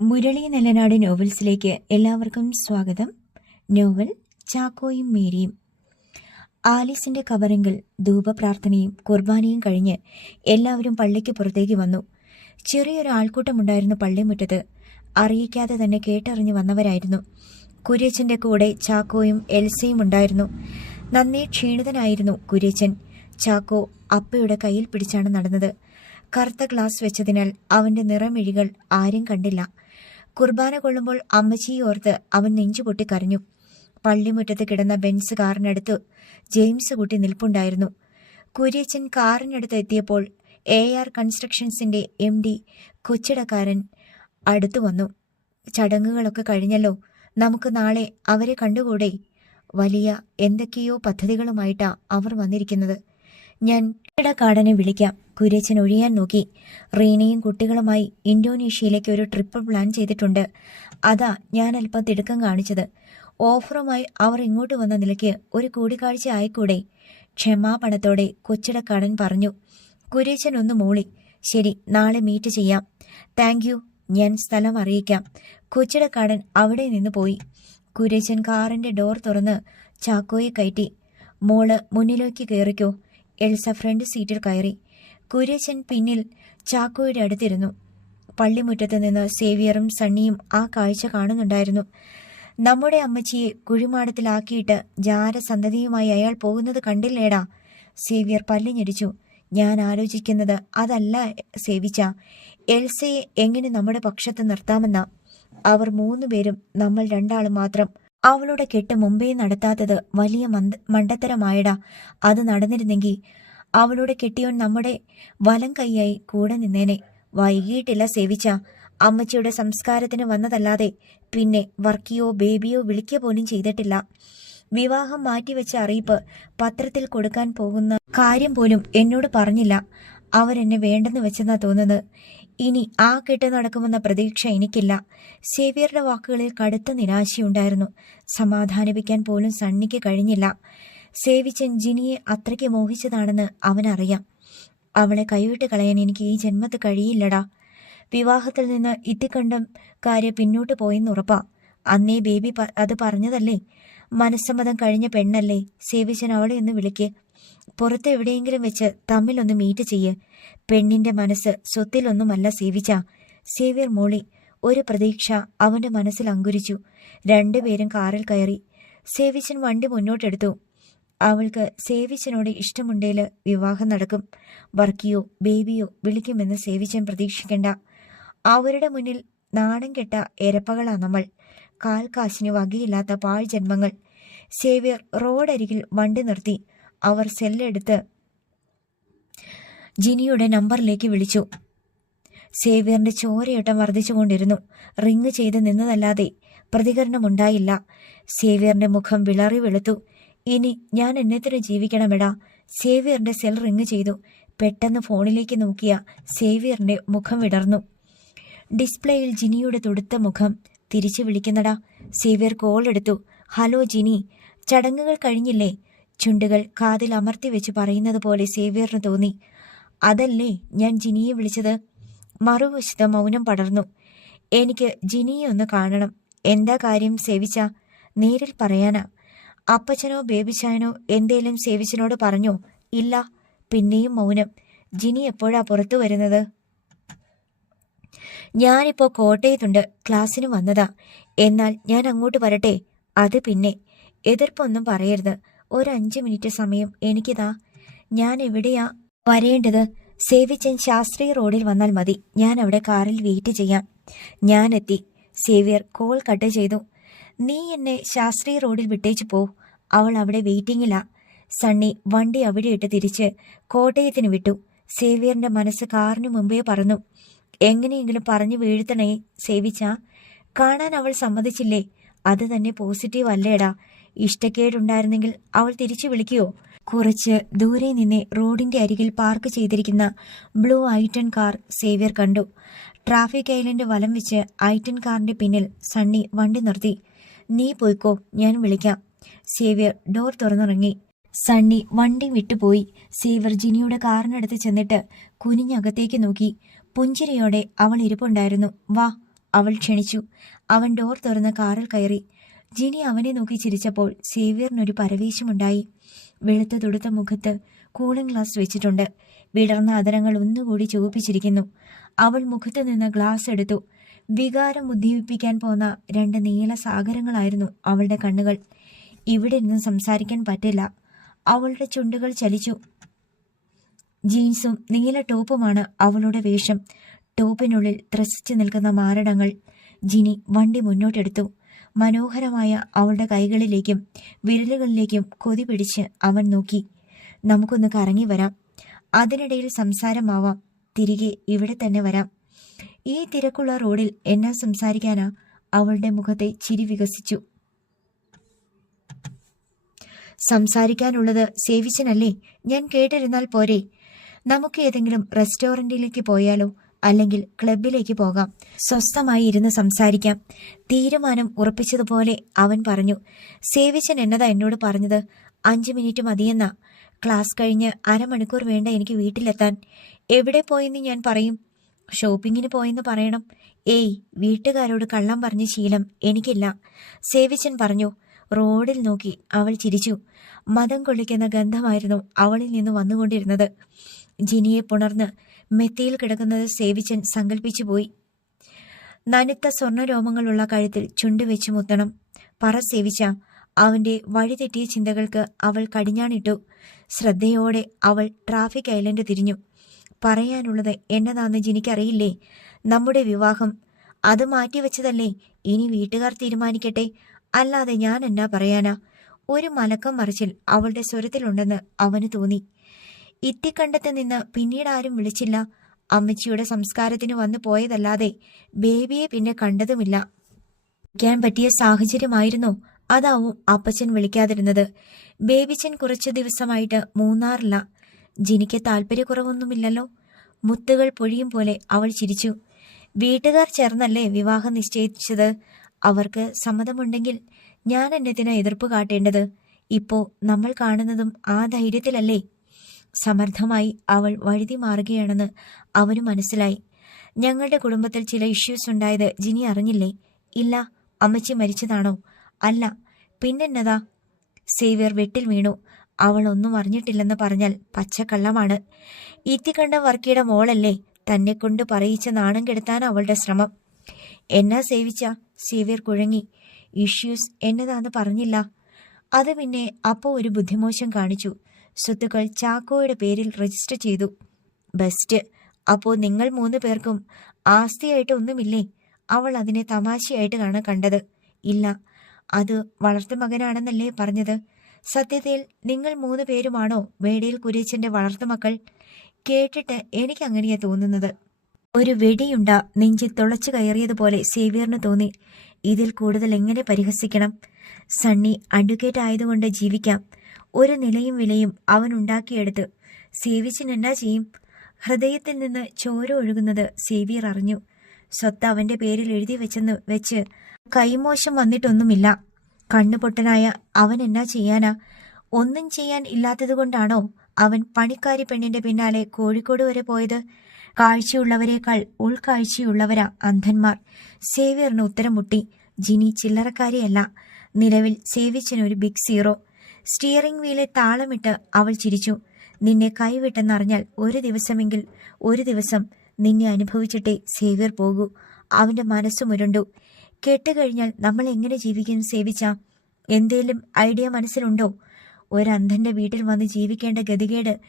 മുരളി നെല്ലനാട് നോവൽസിലേക്ക് എല്ലാവർക്കും സ്വാഗതം. നോവൽ ചാക്കോയും മേരിയും. ആലീസിന്റെ കബറിങ്കിൽ ധൂപപ്രാർത്ഥനയും കുർബാനയും കഴിഞ്ഞ് എല്ലാവരും പള്ളിക്ക് പുറത്തേക്ക് വന്നു. ചെറിയൊരു ആൾക്കൂട്ടമുണ്ടായിരുന്നു പള്ളിമുറ്റത്ത് അറിയിക്കാതെ തന്നെ കേട്ടറിഞ്ഞു വന്നവരായിരുന്നു. കുര്യച്ചന്റെ കൂടെ ചാക്കോയും എൽസയും ഉണ്ടായിരുന്നു. നന്നേ ക്ഷീണിതനായിരുന്നു കുര്യച്ചൻ. ചാക്കോ അപ്പയുടെ കയ്യിൽ പിടിച്ചാണ് നടന്നത്. കറുത്ത ഗ്ലാസ് വെച്ചതിനാൽ അവന്റെ നിറമിഴികൾ ആരും കണ്ടില്ല. കുർബാന കൊള്ളുമ്പോൾ അമ്മച്ചിയെ ഓർത്ത് അവൻ നെഞ്ചുപൊട്ടി കരഞ്ഞു. പള്ളിമുറ്റത്ത് കിടന്ന ബെൻസ് കാറിനടുത്ത് ജെയിംസ് കുട്ടി നിൽപ്പുണ്ടായിരുന്നു. കുര്യച്ചൻ കാറിനടുത്ത് എത്തിയപ്പോൾ എ ആർ കൺസ്ട്രക്ഷൻസിന്റെ എം ഡി കൊച്ചിടക്കാരൻ അടുത്തു വന്നു. ചടങ്ങുകളൊക്കെ കഴിഞ്ഞല്ലോ. നമുക്ക് നാളെ അവരെ കണ്ടുകൂടെ? വലിയ എന്തൊക്കെയോ പദ്ധതികളുമായിട്ടാ അവർ വന്നിരിക്കുന്നത്. ഞാൻ കിടക്കാടനെ വിളിക്കാം. കുര്യച്ചൻ ഒഴിയാൻ നോക്കി. റീനയും കുട്ടികളുമായി ഇന്തോനേഷ്യയിലേക്ക് ഒരു ട്രിപ്പ് പ്ലാൻ ചെയ്തിട്ടുണ്ട്. അതാ ഞാൻ അല്പം തിടുക്കം കാണിച്ചത്. ഓഫറുമായി അവർ ഇങ്ങോട്ട് വന്ന നിലയ്ക്ക് ഒരു കൂടിക്കാഴ്ച ആയിക്കൂടെ? ക്ഷമാപണത്തോടെ കൊച്ചിടക്കാടൻ പറഞ്ഞു. കുര്യച്ചൻ ഒന്ന് മൂളി. ശരി നാളെ മീറ്റ് ചെയ്യാം. താങ്ക് ഞാൻ സ്ഥലം അറിയിക്കാം. കൊച്ചിടക്കാടൻ അവിടെ നിന്ന് പോയി. കുര്യച്ചൻ കാറിന്റെ ഡോർ തുറന്ന് ചാക്കോയെ കയറ്റി. മോൾ മുന്നിലേക്ക് കയറിക്കോ. എൽസ ഫ്രണ്ട് സീറ്റിൽ കയറി. കുര്യച്ചൻ പിന്നിൽ ചാക്കോയുടെ അടുത്തിരുന്നു. പള്ളിമുറ്റത്ത് നിന്ന് സേവിയറും സണ്ണിയും ആ കാഴ്ച കാണുന്നുണ്ടായിരുന്നു. നമ്മുടെ അമ്മച്ചിയെ കുഴിമാടത്തിലാക്കിയിട്ട് ജാരസന്തതിയുമായി അയാൾ പോകുന്നത് കണ്ടില്ലേടാ? സേവിയർ പല്ലിഞ്ഞടിച്ചു. ഞാൻ ആലോചിക്കുന്നത് അതല്ല സേവിച്ച. എൽസയെ എങ്ങനെ നമ്മുടെ പക്ഷത്ത് നിർത്താമെന്ന? അവർ മൂന്നുപേരും നമ്മൾ രണ്ടാളും മാത്രം. അവളുടെ കെട്ട് മുമ്പേ നടത്താത്തത് വലിയ മണ്ടത്തരമായടാ. അത് നടന്നിരുന്നെങ്കിൽ അവളുടെ കെട്ടിയോൻ നമ്മുടെ വലം കൈയായി കൂടെ നിന്നേനെ. വൈകിട്ടില്ല സേവിച്ച. അമ്മച്ചിയുടെ സംസ്കാരത്തിന് വന്നതല്ലാതെ പിന്നെ വർക്കിയോ ബേബിയോ വിളിക്കുക പോലും ചെയ്തിട്ടില്ല. വിവാഹം മാറ്റിവെച്ച അറിയിപ്പ് പത്രത്തിൽ കൊടുക്കാൻ പോകുന്ന കാര്യം പോലും എന്നോട് പറഞ്ഞില്ല. അവരെന്നെ വേണ്ടെന്ന് വെച്ചെന്നാ തോന്നുന്നത്. ഇനി ആ കെട്ട് നടക്കുമെന്ന പ്രതീക്ഷ എനിക്കില്ല. സേവിയറുടെ വാക്കുകളിൽ കടുത്ത നിരാശയുണ്ടായിരുന്നു. സമാധാനിപ്പിക്കാൻ പോലും സണ്ണിക്ക് കഴിഞ്ഞില്ല. സേവിച്ചൻ ജിനിയെ അത്രയ്ക്ക് മോഹിച്ചതാണെന്ന് അവനറിയാം. അവളെ കൈവിട്ട് കളയാൻ എനിക്ക് ഈ ജന്മത്ത് കഴിയില്ലടാ. വിവാഹത്തിൽ നിന്ന് ഇത്തിക്കണ്ടം കാര്യം പിന്നോട്ട് പോയെന്ന് ഉറപ്പാ. അന്നേ ബേബി അത് പറഞ്ഞതല്ലേ? മനസ്സമ്മതം കഴിഞ്ഞ പെണ്ണല്ലേ? സേവിച്ചൻ അവളെ ഒന്ന് വിളിക്ക്. പുറത്ത് എവിടെയെങ്കിലും വെച്ച് തമ്മിലൊന്ന് മീറ്റ് ചെയ്യ്. പെണ്ണിന്റെ മനസ്സ് സ്വത്തിലൊന്നുമല്ല സേവിച്ച. സേവ്യർ മോളി ഒരു പ്രതീക്ഷ അവന്റെ മനസ്സിൽ അങ്കുരിച്ചു. രണ്ടുപേരും കാറിൽ കയറി. സേവിച്ചൻ വണ്ടി മുന്നോട്ടെടുത്തു. അവൾക്ക് സേവിച്ചനോട് ഇഷ്ടമുണ്ടേൽ വിവാഹം നടക്കും. വർക്കിയോ ബേബിയോ വിളിക്കുമെന്ന് സേവിച്ചൻ പ്രതീക്ഷിക്കണ്ട. അവരുടെ മുന്നിൽ നാണം കെട്ട എരപ്പകളാ നമ്മൾ. കാൽ കാശിന് വകയില്ലാത്ത പാഴ്ജന്മങ്ങൾ സേവ്യർ റോഡരികിൽ വണ്ടി നിർത്തി. അവർ സെല്ലെടുത്ത് ജിനിയുടെ നമ്പറിലേക്ക് വിളിച്ചു. സേവ്യറിന്റെ ചോരയോട്ടം വർദ്ധിച്ചുകൊണ്ടിരുന്നു. റിങ് ചെയ്ത് നിന്നതല്ലാതെ പ്രതികരണമുണ്ടായില്ല. സേവ്യറിന്റെ മുഖം വിളറി വെളുത്തു ഇനി ഞാൻ എന്നെത്തിന് ജീവിക്കണമെടാ. സേവിയറിന്റെ സെൽ റിങ് ചെയ്തു. പെട്ടെന്ന് ഫോണിലേക്ക് നോക്കിയ സേവിയറിന്റെ മുഖം വിടർന്നു. ഡിസ്പ്ലേയിൽ ജിനിയുടെ തുടുത്ത മുഖം തിരിച്ചു വിളിക്കുന്നടാ. സേവിയർ കോൾ എടുത്തു. ഹലോ ജിനി ചടങ്ങുകൾ കഴിഞ്ഞില്ലേ? ചുണ്ടുകൾ കാതിൽ അമർത്തി വെച്ച് പറയുന്നത് പോലെ സേവിയറിന് തോന്നി. അതല്ലേ ഞാൻ ജിനിയെ വിളിച്ചത്? മറുവശത്ത് മൗനം പടർന്നു. എനിക്ക് ജിനിയെ ഒന്ന് കാണണം. എന്താ കാര്യം സേവിച്ച? നേരിൽ പറയാനാ. അപ്പച്ചനോ ബേബിച്ചായനോ എന്തേലും സേവിച്ചനോട് പറഞ്ഞോ? ഇല്ല. പിന്നെയും മൗനം. ജിനി എപ്പോഴാ പുറത്തു വരുന്നത്? ഞാനിപ്പോ കോട്ടയത്തുണ്ട്. ക്ലാസ്സിന് വന്നതാ. എന്നാൽ ഞാൻ അങ്ങോട്ട് വരട്ടെ? അത് പിന്നെ. എതിർപ്പൊന്നും പറയരുത്. ഒരു അഞ്ച് മിനിറ്റ് സമയം. എനിക്കിതാ. ഞാൻ എവിടെയാ വരേണ്ടത്? സേവിച്ചൻ ശാസ്ത്രീയ റോഡിൽ വന്നാൽ മതി. ഞാൻ അവിടെ കാറിൽ വെയിറ്റ് ചെയ്യാം. ഞാനെത്തി. സേവിയർ കോൾ കട്ട് ചെയ്തു. നീ എന്നെ ശാസ്ത്രീയ റോഡിൽ വിട്ടേച്ചു പോ. അവൾ അവിടെ വെയിറ്റിംഗിലാ സണ്ണി വണ്ടി അവിടെ ഇട്ട് തിരിച്ച് കോട്ടയത്തിന് വിട്ടു. സേവിയറിന്റെ മനസ്സ് കാറിന് മുമ്പേ പറന്നു. എങ്ങനെയെങ്കിലും പറഞ്ഞു വീഴ്ത്തണേ സേവിച്ച. കാണാൻ അവൾ സമ്മതിച്ചില്ലേ? അത് തന്നെ പോസിറ്റീവ് അല്ലേടാ. ഇഷ്ടക്കേടുണ്ടായിരുന്നെങ്കിൽ അവൾ തിരിച്ചു വിളിക്കുവോ? കുറച്ച് ദൂരെ നിന്നെ റോഡിന്റെ അരികിൽ പാർക്ക് ചെയ്തിരിക്കുന്ന ബ്ലൂ ഐറ്റൺ കാർ സേവ്യർ കണ്ടു. ട്രാഫിക് ഐലൻഡ് വലം വെച്ച് ഐറ്റൺ കാറിന്റെ പിന്നിൽ സണ്ണി വണ്ടി നിർത്തി. നീ പോയിക്കോ ഞാൻ വിളിക്കാം. Xavier door തുറന്നിറങ്ങി. സണ്ണി വണ്ടി വിട്ടുപോയി. സേവർ ജിനിയുടെ കാറിനടുത്ത് ചെന്നിട്ട് കുനിഞ്ഞകത്തേക്ക് നോക്കി. പുഞ്ചിരിയോടെ അവൾ ഇരിപ്പുണ്ടായിരുന്നു. വാ അവൾ ക്ഷണിച്ചു. അവൻ ഡോർ തുറന്ന കാറിൽ കയറി. ജിനി അവനെ നോക്കി ചിരിച്ചപ്പോൾ സേവ്യറിനൊരു പരവേശമുണ്ടായി. വെളുത്ത തുടുത്ത മുഖത്ത് കൂളിംഗ് ഗ്ലാസ് വെച്ചിട്ടുണ്ട്. വിടർന്ന അതരങ്ങൾ ഒന്നുകൂടി ചുവപ്പിച്ചിരിക്കുന്നു. അവൾ മുഖത്ത് നിന്ന് ഗ്ലാസ് എടുത്തു. വികാരം ഉദ്ദീപിപ്പിക്കാൻ പോന്ന രണ്ട് നീല സാഗരങ്ങളായിരുന്നു അവളുടെ കണ്ണുകൾ. ഇവിടെ നിന്ന് സംസാരിക്കാൻ പറ്റില്ല. അവളുടെ ചുണ്ടുകൾ ചലിച്ചു. ജീൻസും നീല ടോപ്പുമാണ് അവളുടെ വേഷം. ടോപ്പിനുള്ളിൽ ത്രസിച്ചു നിൽക്കുന്ന മാരടങ്ങൾ ജിനി വണ്ടി മുന്നോട്ടെടുത്തു. മനോഹരമായ അവളുടെ കൈകളിലേക്കും വിരലുകളിലേക്കും കൊതി പിടിച്ച് അവൻ നോക്കി. നമുക്കൊന്ന് കറങ്ങി വരാം. അതിനിടയിൽ സംസാരമാവാം. തിരികെ ഇവിടെ തന്നെ വരാം. ഈ തിരക്കുള്ള റോഡിൽ എന്നാ സംസാരിക്കാനാ? അവളുടെ മുഖത്തെ ചിരി വികസിച്ചു. സംസാരിക്കാനുള്ളത് സേവിച്ചനല്ലേ? ഞാൻ കേട്ടിരുന്നാൽ പോരെ. നമുക്ക് ഏതെങ്കിലും റെസ്റ്റോറന്റിലേക്ക് പോയാലോ? അല്ലെങ്കിൽ ക്ലബിലേക്ക് പോകാം. സ്വസ്ഥമായി ഇരുന്ന് സംസാരിക്കാം. തീരുമാനം ഉറപ്പിച്ചതുപോലെ അവൻ പറഞ്ഞു. സേവിച്ചൻ എന്നതാ എന്നോട് പറഞ്ഞത്? അഞ്ച് മിനിറ്റ് മതിയെന്ന. ക്ലാസ് കഴിഞ്ഞ് അരമണിക്കൂർ വേണ്ട എനിക്ക് വീട്ടിലെത്താൻ. എവിടെ പോയെന്ന് ഞാൻ പറയും? ഷോപ്പിങ്ങിന് പോയെന്ന് പറയണം. ഏയ് വീട്ടുകാരോട് കള്ളം പറഞ്ഞ ശീലം എനിക്കില്ല. സേവിച്ചൻ പറഞ്ഞു. റോഡിൽ നോക്കി അവൾ ചിരിച്ചു. മതം കൊള്ളിക്കുന്ന ഗന്ധമായിരുന്നു അവളിൽ നിന്ന് വന്നുകൊണ്ടിരുന്നത്. ജിനിയെ പുണർന്ന് മെത്തയിൽ കിടക്കുന്നത് സേവിച്ചൻ സങ്കല്പിച്ചു പോയി. നനുത്ത സ്വർണരോമങ്ങളുള്ള കഴുത്തിൽ ചുണ്ടുവെച്ച് മുത്തണം. പറ സേവിച്ച അവന്റെ വഴിതെറ്റിയ ചിന്തകൾക്ക് അവൾ കടിഞ്ഞാണിട്ടു. ശ്രദ്ധയോടെ അവൾ ട്രാഫിക് ഐലൻഡ് തിരിഞ്ഞു. പറയാനുള്ളത് എന്നതാന്ന് ജിനിക്കറിയില്ലേ? നമ്മുടെ വിവാഹം അത് മാറ്റിവെച്ചതല്ലേ? ഇനി വീട്ടുകാർ തീരുമാനിക്കട്ടെ. അല്ലാതെ ഞാൻ എന്നാ പറയാനാ? ഒരു മലക്കം മറിച്ചിൽ അവളുടെ സ്വരത്തിലുണ്ടെന്ന് അവന് തോന്നി. ഇത്തിക്കണ്ടത്ത് നിന്ന് പിന്നീട് ആരും വിളിച്ചില്ല. അമ്മച്ചിയുടെ സംസ്കാരത്തിന് വന്നു പോയതല്ലാതെ ബേബിയെ പിന്നെ കണ്ടതുമില്ല. വിളിക്കാൻ പറ്റിയ സാഹചര്യമായിരുന്നോ. അതാവും അപ്പച്ചൻ വിളിക്കാതിരുന്നത്. ബേബിച്ചൻ കുറച്ച് ദിവസമായിട്ട് മൂന്നാറില്ല. ജിനിക്ക് താല്പര്യക്കുറവൊന്നുമില്ലല്ലോ. മുത്തുകൾ പൊഴിയും പോലെ അവൾ ചിരിച്ചു. വീട്ടുകാർ ചേർന്നല്ലേ വിവാഹം നിശ്ചയിച്ചത്? അവർക്ക് സമ്മതമുണ്ടെങ്കിൽ ഞാൻ എന്നതിന് എതിർപ്പ് കാട്ടേണ്ടത്? ഇപ്പോ നമ്മൾ കാണുന്നതും ആ ധൈര്യത്തിലല്ലേ? സമർത്ഥമായി അവൾ വഴുതി മാറുകയാണെന്ന് അവന് മനസ്സിലായി. ഞങ്ങളുടെ കുടുംബത്തിൽ ചില ഇഷ്യൂസ് ഉണ്ടായത് ജിനി അറിഞ്ഞില്ലേ? ഇല്ല അമ്മച്ചി മരിച്ചതാണോ? അല്ല പിന്നെന്നതാ? സേവ്യർ വെട്ടിൽ വീണു. അവൾ ഒന്നും അറിഞ്ഞിട്ടില്ലെന്ന് പറഞ്ഞാൽ പച്ചക്കള്ളമാണ്. ഈത്തിക്കണ്ട വർക്കിയുടെ മോളല്ലേ? തന്നെ കൊണ്ട് പറയിച്ച നാണം കെടുത്താൻ അവളുടെ ശ്രമം. എന്നാ സേവിച്ച? സേവ്യർ കുഴങ്ങി ഇഷ്യൂസ് എന്നതാന്ന് പറഞ്ഞില്ല. അത് പിന്നെ അപ്പോ ഒരു ബുദ്ധിമോശം കാണിച്ചു. സ്വത്തുക്കൾ ചാക്കോയുടെ പേരിൽ രജിസ്റ്റർ ചെയ്തു. ബെസ്റ്റ് അപ്പോൾ നിങ്ങൾ മൂന്ന് പേർക്കും ആസ്തിയായിട്ട് ഒന്നുമില്ലേ? അവൾ അതിനെ തമാശയായിട്ട് തമാശയായിട്ടാണ് കണ്ടത്. ഇല്ല അത് വളർത്തുമകനാണെന്നല്ലേ പറഞ്ഞത്. സത്യത്തിൽ നിങ്ങൾ മൂന്ന് പേരുമാണോ വേടയിൽ വളർത്തു വളർത്തുമക്കൾ കേട്ടിട്ട് എനിക്കങ്ങനെയാ തോന്നുന്നത്. ഒരു വെടിയുണ്ട നെഞ്ചി തുളച്ചു കയറിയതുപോലെ സേവിയറിന് തോന്നി. ഇതിൽ കൂടുതൽ എങ്ങനെ പരിഹസിക്കണം? സണ്ണി അഡ്വക്കേറ്റ് ആയതുകൊണ്ട് ജീവിക്കാം. ഒരു നിലയും വിലയും അവൻ ഉണ്ടാക്കിയെടുത്ത്. സേവിച്ചിന് എന്നാ ചെയ്യും? ഹൃദയത്തിൽ നിന്ന് ചോര ഒഴുകുന്നത് സേവിയർ അറിഞ്ഞു. സ്വത്ത് അവന്റെ പേരിൽ എഴുതി വെച്ചെന്ന് വെച്ച് കൈമോശം വന്നിട്ടൊന്നുമില്ല. കണ്ണുപൊട്ടനായ അവൻ എന്നാ ചെയ്യാനാ? ഒന്നും ചെയ്യാൻ ഇല്ലാത്തതുകൊണ്ടാണോ അവൻ പണിക്കാരി പെണ്ണിന്റെ പിന്നാലെ കോഴിക്കോട് വരെ പോയത്? കാഴ്ചയുള്ളവരെക്കാൾ ഉൾക്കാഴ്ചയുള്ളവരാ അന്ധന്മാർ. സേവിയറിന് ഉത്തരം മുട്ടി ജിനി ചില്ലറക്കാരിയല്ല. നിലവിൽ സേവിച്ചനൊരു ബിഗ് സീറോ. സ്റ്റിയറിംഗ് വീലെ താളമിട്ട് അവൾ ചിരിച്ചു. നിന്നെ കൈവിട്ടെന്നറിഞ്ഞാൽ ഒരു ദിവസമെങ്കിൽ ഒരു ദിവസം നിന്നെ അനുഭവിച്ചിട്ടേ സേവ്യർ പോകൂ. അവന്റെ മനസ്സുമുരുണ്ടു കേട്ടുകഴിഞ്ഞാൽ നമ്മൾ എങ്ങനെ ജീവിക്കും സേവിച്ച എന്തേലും ഐഡിയ മനസ്സിലുണ്ടോ? ഒരന്ധന്റെ വീട്ടിൽ വന്ന് ജീവിക്കേണ്ട ഗതികേട്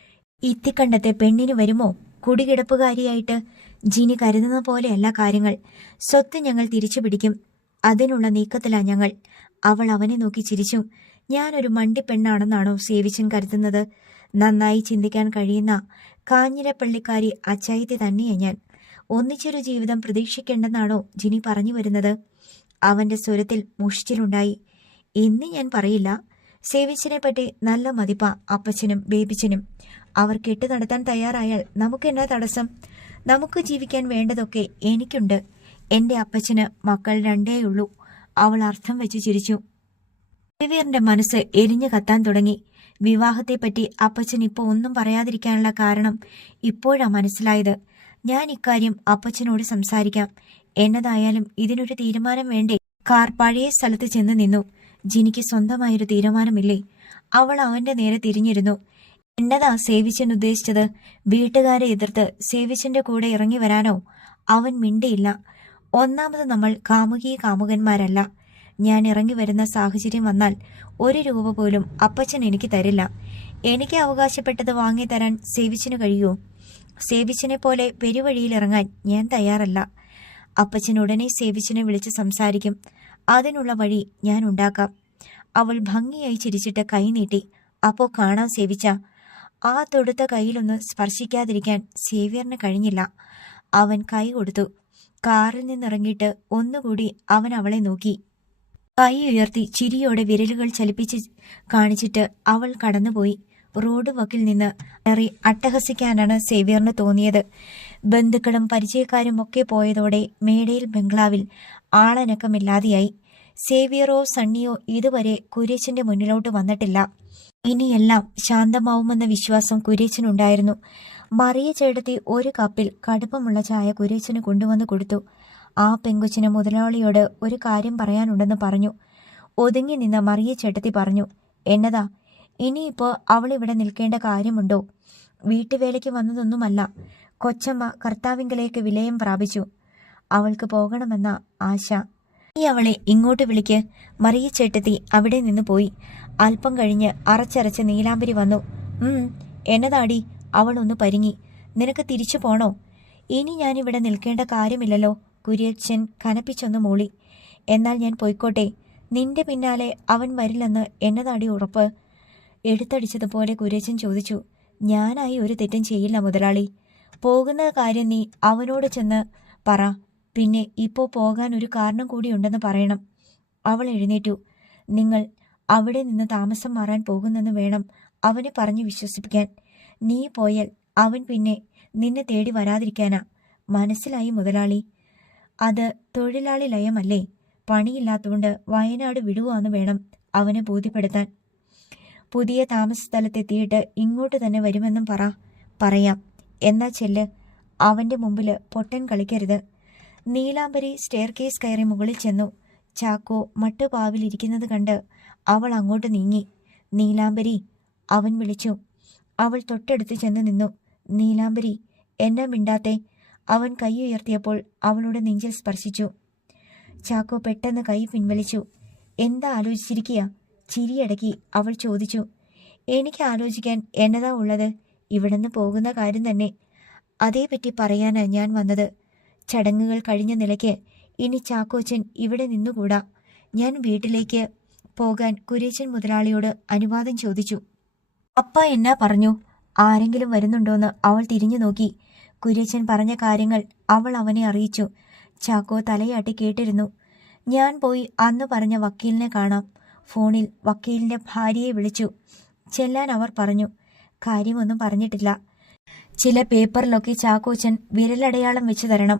ഇത്തിക്കണ്ടത്തെ പെണ്ണിന് വരുമോ? കുടികിടപ്പുകാരിയായിട്ട് ജിനി കരുതുന്ന പോലെയല്ല കാര്യങ്ങൾ. സ്വത്ത് ഞങ്ങൾ തിരിച്ചു പിടിക്കും. അതിനുള്ള നീക്കത്തിലാ ഞങ്ങൾ. അവൾ അവനെ നോക്കി ചിരിച്ചു. ഞാനൊരു മണ്ടി പെണ്ണാണെന്നാണോ സേവിച്ചൻ കരുതുന്നത്? നന്നായി ചിന്തിക്കാൻ കഴിയുന്ന കാഞ്ഞിരപ്പള്ളിക്കാരി അച്ചായത്തി തന്നെയാ ഞാൻ. ഒന്നിച്ചൊരു ജീവിതം പ്രതീക്ഷിക്കേണ്ടെന്നാണോ ജിനി പറഞ്ഞു വരുന്നത്? അവന്റെ സ്വരത്തിൽ മുഷിച്ചിലുണ്ടായി. ഇന്ന് ഞാൻ പറയില്ല. സേവിച്ചനെ പറ്റി നല്ല മതിപ്പ അപ്പച്ചനും ബേബിച്ചനും. അവർ കെട്ട് നടത്താൻ തയ്യാറായാൽ നമുക്കെന്നാ തടസ്സം? നമുക്ക് ജീവിക്കാൻ വേണ്ടതൊക്കെ എനിക്കുണ്ട്. എന്റെ അപ്പച്ചന് മക്കൾ രണ്ടേയുള്ളൂ അവൾ അർത്ഥം വെച്ച് ചിരിച്ചു. രവിവീറിന്റെ മനസ്സ് എരിഞ്ഞു കത്താൻ തുടങ്ങി. വിവാഹത്തെപ്പറ്റി അപ്പച്ചൻ ഇപ്പോൾ ഒന്നും പറയാതിരിക്കാനുള്ള കാരണം ഇപ്പോഴാ മനസ്സിലായത്. ഞാൻ ഇക്കാര്യം അപ്പച്ചനോട് സംസാരിക്കാം. എന്നതായാലും ഇതിനൊരു തീരുമാനം വേണ്ടേ? കാർ പഴയ സ്ഥലത്ത് ചെന്ന് നിന്നു. ജിനിക്ക് സ്വന്തമായൊരു തീരുമാനമില്ലേ? അവൾ അവന്റെ നേരെ തിരിഞ്ഞിരുന്നു. എന്നതാ സേവിച്ചൻ ഉദ്ദേശിച്ചത്. വീട്ടുകാരെ എതിർത്ത് സേവിച്ചന്റെ കൂടെ ഇറങ്ങി വരാനോ? അവൻ മിണ്ടിയില്ല. ഒന്നാമത് നമ്മൾ കാമുകീ കാമുകന്മാരല്ല. ഞാൻ ഇറങ്ങി വരുന്ന സാഹചര്യം വന്നാൽ ഒരു രൂപ പോലും അപ്പച്ചൻ എനിക്ക് തരില്ല. എനിക്ക് അവകാശപ്പെട്ടത് വാങ്ങി തരാൻ സേവിച്ചിന് കഴിയുമോ സേവിച്ചിനെ പോലെ പെരുവഴിയിൽ ഇറങ്ങാൻ ഞാൻ തയ്യാറല്ല. അപ്പച്ചൻ ഉടനെ സേവിച്ചിനെ വിളിച്ച് സംസാരിക്കും. അതിനുള്ള വഴി ഞാൻ ഉണ്ടാക്കാം. അവൾ ഭംഗിയായി ചിരിച്ചിട്ട് കൈനീട്ടി അപ്പോ കാണാൻ സേവിച്ച. ആ തൊടുത്ത കയ്യിലൊന്ന് സ്പർശിക്കാതിരിക്കാൻ സേവ്യറിന് കഴിഞ്ഞില്ല. അവൻ കൈ കൊടുത്തു. കാറിൽ നിന്നിറങ്ങിയിട്ട് ഒന്നുകൂടി അവൻ അവളെ നോക്കി. കൈ ഉയർത്തി ചിരിയോടെ വിരലുകൾ ചലിപ്പിച്ച് കാണിച്ചിട്ട് അവൾ കടന്നുപോയി. റോഡ് വക്കിൽ നിന്ന് ഏറി അട്ടഹസിക്കാനാണ് സേവ്യറിന് തോന്നിയത്. ബന്ധുക്കളും പരിചയക്കാരും ഒക്കെ പോയതോടെ മേടയിൽ ബംഗ്ലാവിൽ ആളനക്കമില്ലാതെയായി. സേവിയറോ സണ്ണിയോ ഇതുവരെ കുര്യച്ചന്റെ മുന്നിലോട്ട് വന്നിട്ടില്ല. ഇനിയെല്ലാം ശാന്തമാവുമെന്ന വിശ്വാസം കുര്യച്ചനുണ്ടായിരുന്നു. മറിയ ചേടത്തി ഒരു കപ്പിൽ കടുപ്പമുള്ള ചായ കുര്യച്ചന് കൊണ്ടുവന്ന് കൊടുത്തു. ആ പെങ്കൊച്ചിന് മുതലാളിയോട് ഒരു കാര്യം പറയാനുണ്ടെന്ന് പറഞ്ഞു. ഒതുങ്ങി നിന്ന മറിയ ചേട്ടത്തി പറഞ്ഞു എന്നതാ ഇനിയിപ്പോ അവൾ ഇവിടെ നിൽക്കേണ്ട കാര്യമുണ്ടോ? വീട്ടുവേലയ്ക്ക് വന്നതൊന്നുമല്ല. കൊച്ചമ്മ കർത്താവിങ്കലേക്ക് വിലയം പ്രാപിച്ചു. അവൾക്ക് പോകണമെന്ന ആശ. നീ അവളെ ഇങ്ങോട്ട് വിളിക്ക്. മറിയ ചേട്ടത്തി അവിടെ നിന്ന് പോയി. അല്പം കഴിഞ്ഞ് അറച്ചരച്ച് നീലാംബരി വന്നു. ഉം എന്നതാടി? അവൾ ഒന്ന് പരിങ്ങി. നിനക്ക് തിരിച്ചു പോണോ? ഇനി ഞാനിവിടെ നിൽക്കേണ്ട കാര്യമില്ലല്ലോ. കുര്യച്ചൻ കനപ്പിച്ചൊന്ന് മൂളി. എന്നാൽ ഞാൻ പോയിക്കോട്ടെ. നിന്റെ പിന്നാലെ അവൻ വരില്ലെന്ന് എന്നതാടി ഉറപ്പ്? എടുത്തടിച്ചതുപോലെ കുര്യച്ചൻ ചോദിച്ചു. ഞാനായി ഒരു തെറ്റും ചെയ്യില്ല മുതലാളി. പോകുന്ന കാര്യം നീ അവനോട് ചെന്ന് പറ. പിന്നെ ഇപ്പോൾ പോകാൻ ഒരു കാരണം കൂടിയുണ്ടെന്ന് പറയണം. അവൾ എഴുന്നേറ്റു. നിങ്ങൾ അവിടെ നിന്ന് താമസം മാറാൻ പോകുന്നെന്ന് വേണം അവന് പറഞ്ഞു വിശ്വസിപ്പിക്കാൻ. നീ പോയാൽ അവൻ പിന്നെ നിന്നെ തേടി വരാതിരിക്കാനാ. മനസ്സിലായി മുതലാളി. അത് തൊഴിലാളി ലയമല്ലേ? പണിയില്ലാത്തതുകൊണ്ട് വയനാട് വിടുവാന്ന് വേണം അവനെ ബോധ്യപ്പെടുത്താൻ. പുതിയ താമസ സ്ഥലത്തെത്തിയിട്ട് ഇങ്ങോട്ട് തന്നെ വരുമെന്നും പറ. പറയാം. എന്നാ ചെല്ല്. അവന്റെ മുമ്പിൽ പൊട്ടൻ കളിക്കരുത്. നീലാംബരി സ്റ്റെയർ കേസ് കയറി മുകളിൽ ചെന്നു. ചാക്കോ മട്ടുപാവിലിരിക്കുന്നത് കണ്ട് അവൾ അങ്ങോട്ട് നീങ്ങി. നീലാംബരി അവൻ വിളിച്ചു. അവൾ തൊട്ടടുത്ത് ചെന്ന് നിന്നു. നീലാംബരി എന്നെ മിണ്ടാത്തെ. അവൻ കൈ ഉയർത്തിയപ്പോൾ അവളുടെ നെഞ്ചിൽ സ്പർശിച്ചു. ചാക്കോ പെട്ടെന്ന് കൈ പിൻവലിച്ചു. എന്താ ആലോചിച്ചിരിക്കുക ചിരിയടക്കി അവൾ ചോദിച്ചു. എനിക്ക് ആലോചിക്കാൻ എന്നതാ ഉള്ളത്? ഇവിടുന്ന് പോകുന്ന കാര്യം തന്നെ. അതേപറ്റി പറയാനാ ഞാൻ വന്നത്. ചടങ്ങുകൾ കഴിഞ്ഞ നിലയ്ക്ക് ഇനി ചാക്കോച്ചൻ ഇവിടെ നിന്നുകൂടാ. ഞാൻ വീട്ടിലേക്ക് പോകാൻ കുരേശൻ മുതലാളിയോട് അനുവാദം ചോദിച്ചു. അപ്പ എന്നാ പറഞ്ഞു? ആരെങ്കിലും വരുന്നുണ്ടോന്ന് അവൾ തിരിഞ്ഞു നോക്കി. കുരേശൻ പറഞ്ഞ കാര്യങ്ങൾ അവൾ അവനെ അറിയിച്ചു. ചാക്കോ തലയാട്ടി കേട്ടിരുന്നു. ഞാൻ പോയി അന്ന് പറഞ്ഞ വക്കീലിനെ കാണാം. ഫോണിൽ വക്കീലിന്റെ ഭാര്യയെ വിളിച്ചു. ചെല്ലാൻ അവർ പറഞ്ഞു. കാര്യമൊന്നും പറഞ്ഞിട്ടില്ല. ചില പേപ്പറിലൊക്കെ ചാക്കോച്ചൻ വിരലടയാളം വെച്ചു തരണം.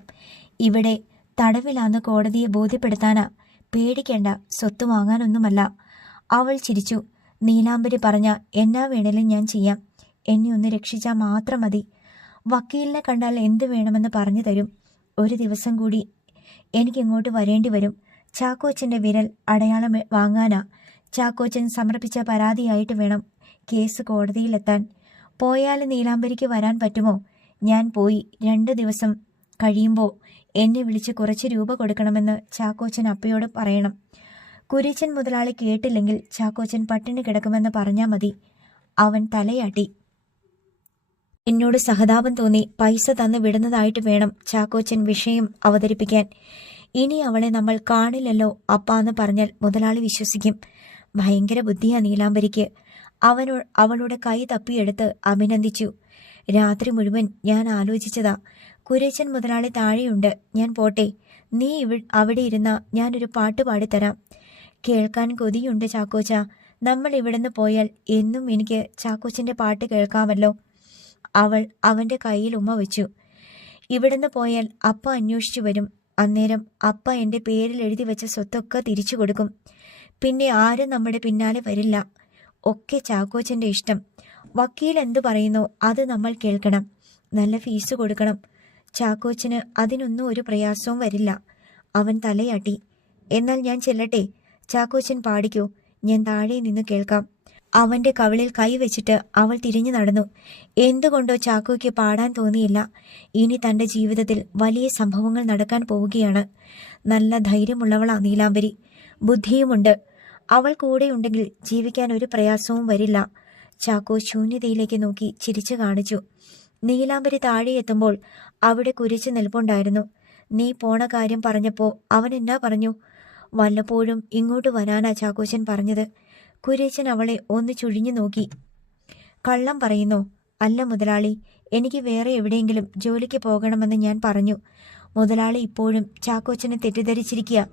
ഇവിടെ തടവിലാന്ന് കോടതിയെ ബോധ്യപ്പെടുത്താനാ. പേടിക്കേണ്ട സ്വത്ത് വാങ്ങാനൊന്നുമല്ല. അവൾ ചിരിച്ചു. നീലാംബരി പറഞ്ഞ എന്നാ വേണേലും ഞാൻ ചെയ്യാം. എന്നെ ഒന്ന് രക്ഷിച്ചാൽ മാത്രം മതി. വക്കീലിനെ കണ്ടാൽ എന്ത് വേണമെന്ന് പറഞ്ഞു തരും. ഒരു ദിവസം കൂടി എനിക്കിങ്ങോട്ട് വരേണ്ടി വരും. ചാക്കോച്ചന്റെ വിരൽ അടയാളം വാങ്ങാനാ. ചാക്കോച്ചൻ സമർപ്പിച്ച പരാതിയായിട്ട് വേണം കേസ് കോടതിയിലെത്താൻ. പോയാൽ നീലാംബരിക്ക് വരാൻ പറ്റുമോ? ഞാൻ പോയി രണ്ട് ദിവസം കഴിയുമ്പോൾ എന്നെ വിളിച്ച് കുറച്ച് രൂപ കൊടുക്കണമെന്ന് ചാക്കോച്ചൻ അപ്പയോട് പറയണം. കുരിച്ചൻ മുതലാളി കേട്ടില്ലെങ്കിൽ ചാക്കോച്ചൻ പട്ടിണി കിടക്കുമെന്ന് പറഞ്ഞാൽ മതി. അവൻ തലയാട്ടി. എന്നോട് സഹതാപം തോന്നി പൈസ തന്ന് വിടുന്നതായിട്ട് വേണം ചാക്കോച്ചൻ വിഷയം അവതരിപ്പിക്കാൻ. ഇനി അവളെ നമ്മൾ കാണില്ലല്ലോ അപ്പാന്ന് പറഞ്ഞാൽ മുതലാളി വിശ്വസിക്കും. ഭയങ്കര ബുദ്ധിയാ നീലാംബരിക്ക്. അവനോ അവളുടെ കൈ തപ്പിയെടുത്ത് അഭിനന്ദിച്ചു. രാത്രി മുഴുവൻ ഞാൻ ആലോചിച്ചതാ. കുരച്ചൻ മുതലാളി താഴെയുണ്ട്. ഞാൻ പോട്ടെ. നീ ഇവ അവിടെ ഇരുന്ന ഞാനൊരു പാട്ട് പാടിത്തരാം. കേൾക്കാൻ കൊതിയുണ്ട് ചാക്കോച്ച. നമ്മൾ ഇവിടുന്ന് പോയാൽ എന്നും എനിക്ക് ചാക്കോച്ചന്റെ പാട്ട് കേൾക്കാമല്ലോ. അവൾ അവന്റെ കയ്യിൽ ഉമ്മ വെച്ചു. ഇവിടുന്ന് പോയാൽ അപ്പ അന്വേഷിച്ചു വരും. അന്നേരം അപ്പ എന്റെ പേരിൽ എഴുതി വെച്ച സ്വത്തൊക്കെ തിരിച്ചു കൊടുക്കും. പിന്നെ ആരും നമ്മുടെ പിന്നാലെ വരില്ല. ഒക്കെ ചാക്കോച്ചന്റെ ഇഷ്ടം. വക്കീൽ എന്തു പറയുന്നോ അത് നമ്മൾ കേൾക്കണം. നല്ല ഫീസ് കൊടുക്കണം. ചാക്കോച്ചന് അതിനൊന്നും ഒരു പ്രയാസവും വരില്ല. അവൻ തലയാട്ടി. എന്നാൽ ഞാൻ ചെല്ലട്ടെ. ചാക്കോച്ചൻ പാടിക്കോ. ഞാൻ താഴെ നിന്ന് കേൾക്കാം. അവന്റെ കവിളിൽ കൈവച്ചിട്ട് അവൾ തിരിഞ്ഞു നടന്നു. എന്തുകൊണ്ടോ ചാക്കോയ്ക്ക് പാടാൻ തോന്നിയില്ല. ഇനി തന്റെ ജീവിതത്തിൽ വലിയ സംഭവങ്ങൾ നടക്കാൻ പോവുകയാണ്. നല്ല ധൈര്യമുള്ളവളാ നീലാംബരി. ബുദ്ധിയുമുണ്ട്. അവൾ കൂടെയുണ്ടെങ്കിൽ ജീവിക്കാൻ ഒരു പ്രയാസവും വരില്ല. ചാക്കോ ശൂന്യതയിലേക്ക് നോക്കി ചിരിച്ചു കാണിച്ചു. നീലാംബരി താഴെ എത്തുമ്പോൾ അവിടെ കുരിച്ച് നിൽപ്പുണ്ടായിരുന്നു. നീ പോണ കാര്യം പറഞ്ഞപ്പോ അവൻ എന്നാ പറഞ്ഞു? വല്ലപ്പോഴും ഇങ്ങോട്ട് വരാനാ ചാക്കോച്ചൻ പറഞ്ഞത്. കുരേച്ചൻ അവളെ ഒന്ന് ചുഴിഞ്ഞു നോക്കി. കള്ളം പറയുന്നോ. അല്ല മുതലാളി എനിക്ക് വേറെ എവിടെയെങ്കിലും ജോലിക്ക് പോകണമെന്ന് ഞാൻ പറഞ്ഞു. മുതലാളി ഇപ്പോഴും ചാക്കോച്ചനെ തെറ്റിദ്ധരിച്ചിരിക്കുക.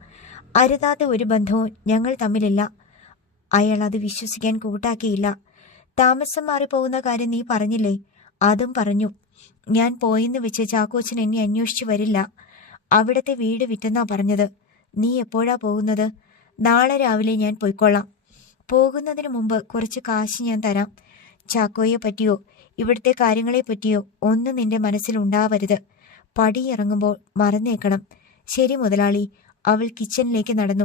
അരുതാത്ത ഒരു ബന്ധവും ഞങ്ങൾ തമ്മിലില്ല. അയാൾ അത് വിശ്വസിക്കാൻ കൂട്ടാക്കിയില്ല. താമസം മാറിപ്പോകുന്ന കാര്യം നീ പറഞ്ഞില്ലേ? അതും പറഞ്ഞു. ഞാൻ പോയെന്ന് വെച്ച് ചാക്കോച്ചൻ എന്നെ അന്വേഷിച്ചു വരില്ല. അവിടത്തെ വീട് വിറ്റെന്നാ പറഞ്ഞത്. നീ എപ്പോഴാ പോകുന്നത്? നാളെ രാവിലെ ഞാൻ പോയിക്കൊള്ളാം. പോകുന്നതിന് മുമ്പ് കുറച്ച് കാശ് ഞാൻ തരാം. ചാക്കോയെ പറ്റിയോ ഇവിടുത്തെ കാര്യങ്ങളെ പറ്റിയോ ഒന്നും നിന്റെ മനസ്സിലുണ്ടാവരുത് പടിയിറങ്ങുമ്പോൾ മറന്നേക്കണം. ശരി മുതലാളി അവൾ കിച്ചണിലേക്ക് നടന്നു.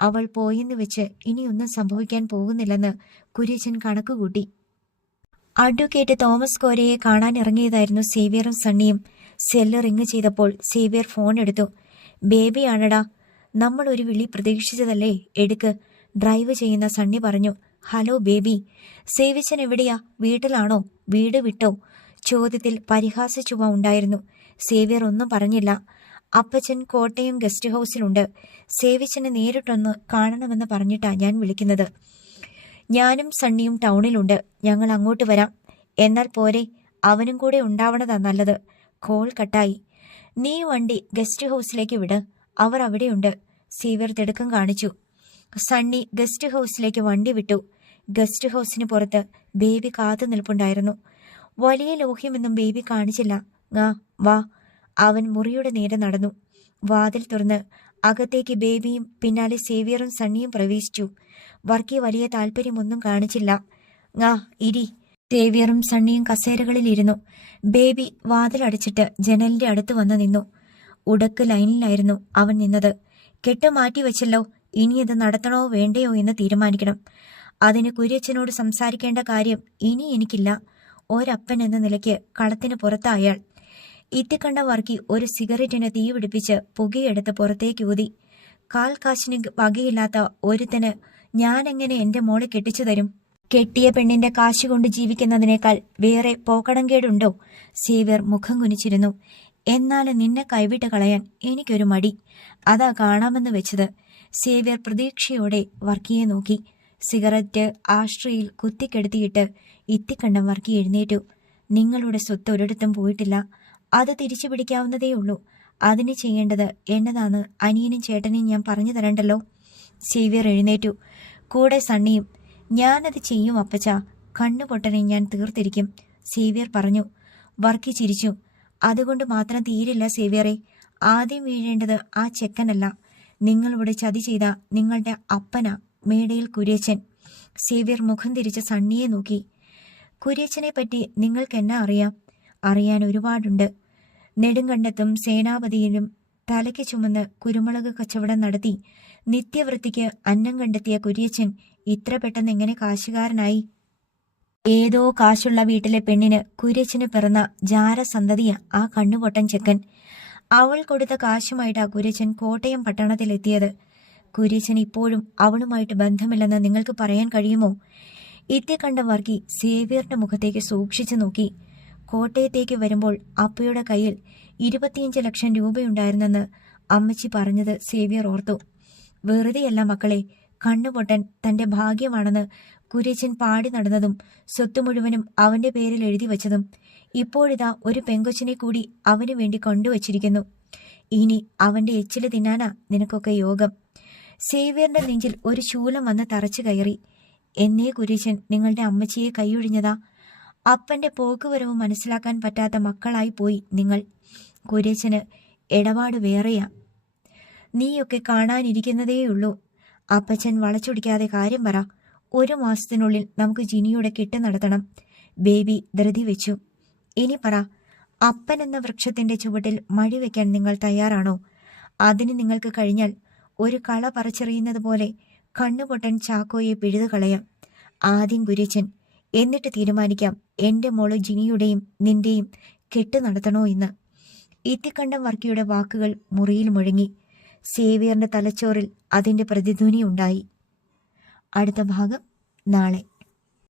അവൾ പോയെന്ന് വെച്ച് ഇനിയൊന്നും സംഭവിക്കാൻ പോകുന്നില്ലെന്ന് കുര്യച്ചൻ കണക്കുകൂട്ടി. അഡ്വക്കേറ്റ് തോമസ് കോരയെ കാണാൻ ഇറങ്ങിയതായിരുന്നു സേവ്യറും സണ്ണിയും. സെല്ല് റിങ് ചെയ്തപ്പോൾ സേവ്യർ ഫോൺ എടുത്തു. ബേബിയാണടാ നമ്മൾ ഒരു വിളി പ്രതീക്ഷിച്ചതല്ലേ? എടുക്ക്. ഡ്രൈവ് ചെയ്യുന്ന സണ്ണി പറഞ്ഞു. ഹലോ ബേബി സേവിച്ചൻ എവിടെയാ? വീട്ടിലാണോ? വീട് വിട്ടോ? ചോദ്യത്തിൽ പരിഹാസ ഉണ്ടായിരുന്നു. സേവ്യർ ഒന്നും പറഞ്ഞില്ല. അപ്പച്ചൻ കോട്ടയം ഗസ്റ്റ് ഹൗസിലുണ്ട്. സേവിച്ചനെ നേരിട്ടൊന്ന് കാണണമെന്ന് പറഞ്ഞിട്ടാ ഞാൻ വിളിക്കുന്നത്. ഞാനും സണ്ണിയും ടൗണിലുണ്ട്. ഞങ്ങൾ അങ്ങോട്ട് വരാം. എന്നാൽ പോരെ അവനും കൂടെ ഉണ്ടാവണതാ നല്ലത്. കോൾ കട്ടായി. നീ വണ്ടി ഗസ്റ്റ് ഹൗസിലേക്ക് വിട്. അവർ അവിടെയുണ്ട്. സീവർ തിടുക്കം കാണിച്ചു. സണ്ണി ഗസ്റ്റ് ഹൗസിലേക്ക് വണ്ടി വിട്ടു. ഗസ്റ്റ് ഹൗസിന് പുറത്ത് ബേബി കാത്തു നിൽപ്പുണ്ടായിരുന്നു. വലിയ ലോഹ്യമൊന്നും ബേബി കാണിച്ചില്ല. ആ വാ. അവൻ മുറിയുടെ നേരെ നടന്നു. വാതിൽ തുറന്ന് അകത്തേക്ക് ബേബിയും പിന്നാലെ സേവിയറും സണ്ണിയും പ്രവേശിച്ചു. വർക്കി വലിയ താല്പര്യമൊന്നും കാണിച്ചില്ല. ആ ഇരി. സേവിയറും സണ്ണിയും കസേരകളിലിരുന്നു. ബേബി വാതിലടച്ചിട്ട് ജനലിന്റെ അടുത്ത് വന്ന് നിന്നു. ഉടക്ക് ലൈനിലായിരുന്നു അവൻ നിന്നത്. കെട്ട് മാറ്റിവെച്ചല്ലോ ഇനി ഇത് നടത്തണോ വേണ്ടയോ എന്ന് തീരുമാനിക്കണം. അതിന് കുര്യച്ചനോട് സംസാരിക്കേണ്ട കാര്യം ഇനി എനിക്കില്ല. ഒരപ്പൻ എന്ന നിലയ്ക്ക് കളത്തിന് പുറത്ത അയാൾ ഇത്തിക്കണ്ട വർക്കി ഒരു സിഗരറ്റിന് തീപിടിപ്പിച്ച് പുകയെടുത്ത് പുറത്തേക്ക് ഊതി. കാൽ കാശിന് വകയില്ലാത്ത ഒരുത്തന് ഞാനെങ്ങനെ എന്റെ മോളെ കെട്ടിച്ചു തരും? കെട്ടിയ പെണ്ണിന്റെ കാശ് കൊണ്ട് ജീവിക്കുന്നതിനേക്കാൾ വേറെ പോക്കടങ്കേടുണ്ടോ സേവ്യർ മുഖം കുനിച്ചിരുന്നു. എന്നാൽ നിന്നെ കൈവിട്ട് കളയാൻ എനിക്കൊരു മടി. അതാ കാണാമെന്ന് വെച്ചത്. സേവ്യർ പ്രതീക്ഷയോടെ വർക്കിയെ നോക്കി. സിഗരറ്റ് ആശ്രയിൽ കുത്തിക്കെടുത്തിയിട്ട് ഇത്തിക്കണ്ടം വർക്കി എഴുന്നേറ്റു. നിങ്ങളുടെ സ്വത്ത് ഒരിടത്തും പോയിട്ടില്ല. അത് തിരിച്ചു പിടിക്കാവുന്നതേ ഉള്ളൂ. അതിന് ചെയ്യേണ്ടത് എന്നതാന്ന് അനിയനും ചേട്ടനെയും ഞാൻ പറഞ്ഞു തരണ്ടല്ലോ. സേവ്യർ എഴുന്നേറ്റു. കൂടെ സണ്ണിയും ഞാനത് ചെയ്യും അപ്പച്ച. കണ്ണുപൊട്ടനെ ഞാൻ തീർത്തിരിക്കും. സേവ്യർ പറഞ്ഞു. വർക്കി ചിരിച്ചു. അതുകൊണ്ട് മാത്രം തീരില്ല സേവ്യറെ. ആദ്യം വീഴേണ്ടത് ആ ചെക്കനല്ല. നിങ്ങളിവിടെ ചതി ചെയ്ത നിങ്ങളുടെ അപ്പന മേടയിൽ കുര്യച്ചൻ. സേവ്യർ മുഖം തിരിച്ച് സണ്ണിയെ നോക്കി. കുര്യച്ചനെ പറ്റി നിങ്ങൾക്കെന്നാ അറിയാം? അറിയാൻ ഒരുപാടുണ്ട്. നെടുങ്കണ്ടത്തും സേനാപതിയിലും തലയ്ക്ക് ചുമന്ന് കുരുമുളക് കച്ചവടം നടത്തി നിത്യവൃത്തിക്ക് അന്നം കണ്ടെത്തിയ കുര്യച്ചൻ ഇത്ര പെട്ടെന്ന് എങ്ങനെ കാശുകാരനായി? ഏതോ കാശുള്ള വീട്ടിലെ പെണ്ണിന് കുര്യച്ചന് പിറന്ന ജാരസന്തതിയ ആ കണ്ണുപൊട്ടൻ ചെക്കൻ. അവൾ കൊടുത്ത കാശുമായിട്ട് കുര്യച്ചൻ കോട്ടയം പട്ടണത്തിലെത്തിയത്. കുര്യച്ചൻ ഇപ്പോഴും അവളുമായിട്ട് ബന്ധമില്ലെന്ന് നിങ്ങൾക്ക് പറയാൻ കഴിയുമോ? ഇത്തെ കണ്ട വർക്കി സേവ്യറിന്റെ മുഖത്തേക്ക് സൂക്ഷിച്ചു നോക്കി. കോട്ടയത്തേക്ക് വരുമ്പോൾ അപ്പയുടെ കയ്യിൽ ഇരുപത്തിയഞ്ച് ലക്ഷം രൂപയുണ്ടായിരുന്നെന്ന് അമ്മച്ചി പറഞ്ഞത് സേവ്യർ ഓർത്തു. വെറുതെയല്ല മക്കളെ കണ്ണുപൊട്ടൻ തന്റെ ഭാഗ്യമാണെന്ന് കുര്യച്ചൻ പാടി നടന്നതും സ്വത്ത് മുഴുവനും അവന്റെ പേരിൽ എഴുതി വച്ചതും ഇപ്പോഴിതാ ഒരു പെങ്കൊച്ചിനെ കൂടി അവനു വേണ്ടി കൊണ്ടുവച്ചിരിക്കുന്നു. ഇനി അവന്റെ എച്ചിൽ തിന്നാനാ നിനക്കൊക്കെ യോഗം. സേവ്യറിന്റെ നെഞ്ചിൽ ഒരു ശൂലം വന്ന് തറച്ചു കയറി. എന്നേ കുര്യച്ചൻ നിങ്ങളുടെ അമ്മച്ചിയെ കൈയൊഴിഞ്ഞതാ. അപ്പന്റെ പോക്കുവരവ് മനസ്സിലാക്കാൻ പറ്റാത്ത മക്കളായി പോയി നിങ്ങൾ. കുര്യച്ചന് ഇടപാട് വേറെയാ. നീയൊക്കെ കാണാനിരിക്കുന്നതേയുള്ളൂ. അപ്പച്ചൻ വളച്ചൊടിക്കാതെ കാര്യം പറ. ഒരു മാസത്തിനുള്ളിൽ നമുക്ക് ജിനിയുടെ കെട്ട് നടത്തണം. ബേബി ധൃതി വെച്ചു. ഇനി പറ അപ്പൻ എന്ന വൃക്ഷത്തിന്റെ ചുവട്ടിൽ മഴി വെക്കാൻ നിങ്ങൾ തയ്യാറാണോ? അതിന് നിങ്ങൾക്ക് കഴിഞ്ഞാൽ ഒരു കള പറിച്ചെറിയുന്നത് പോലെ കണ്ണുപൊട്ടൻ ചാക്കോയെ പിഴുതുകളയാം. ആദ്യം ഗുരുച്ചൻ എന്നിട്ട് തീരുമാനിക്കാം. എന്റെ മോൾ ജിനിയുടെയും നിന്റെയും കെട്ട് നടത്തണോ എന്ന്. ഇത്തിക്കണ്ടം വർക്കിയുടെ വാക്കുകൾ മുറിയിൽ മുഴങ്ങി. സേവിയറിന്റെ തലച്ചോറിൽ അതിന്റെ പ്രതിധ്വനി ഉണ്ടായി. അടുത്ത ഭാഗം നാളെ.